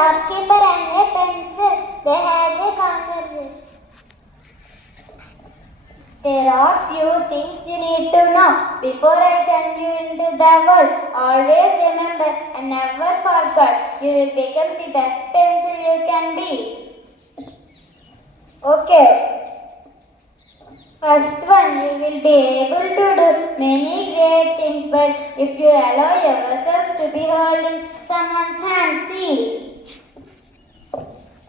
shopkeeper and a pencil. They had a conversation. There are few things you need to know before I send you into the world. Always remember and never forget. You will become the best pencil you can be. Okay. First one, you will be able to do many great things, but if you allow yourself to be holding someone's hand, see.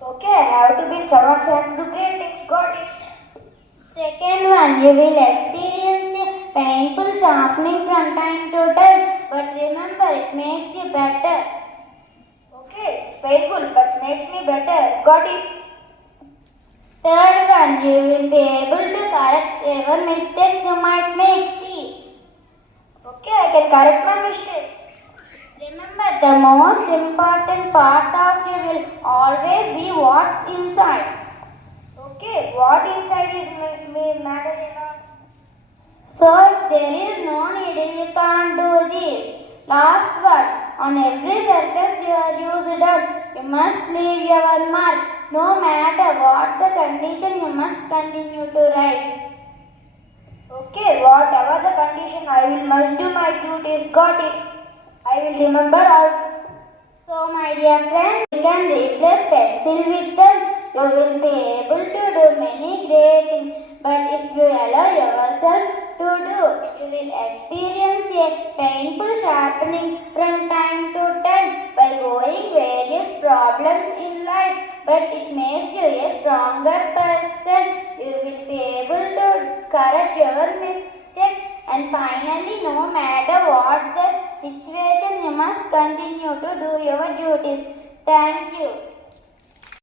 Okay, I have to be in someone's hand to do great things. Got it. Second one, you will experience a painful sharpening from time to time, but remember it makes you better. Okay, it's painful but makes me better. Got it. Third one, you will be able to correct whatever mistakes you might make. See. Okay, I can correct my mistakes. Remember, the most important part of you will always be what's inside. Okay, what inside is matters a lot. So if there is no needle, you can't do this. Last one, on every surface you are used on, you must leave your mark. No matter what the condition, you must continue to write. Okay, whatever the condition, I must do my duties. Got it. I will remember all. So my dear friends, you can replace pencil with pen. You will be able to do many great things. But if you allow yourself to do, you will experience a painful sharpening from time to time by going various problems in life. But it makes you a stronger person. You will be able to correct your mistakes, and finally, no matter what the situation, you must continue to do your duties. Thank you.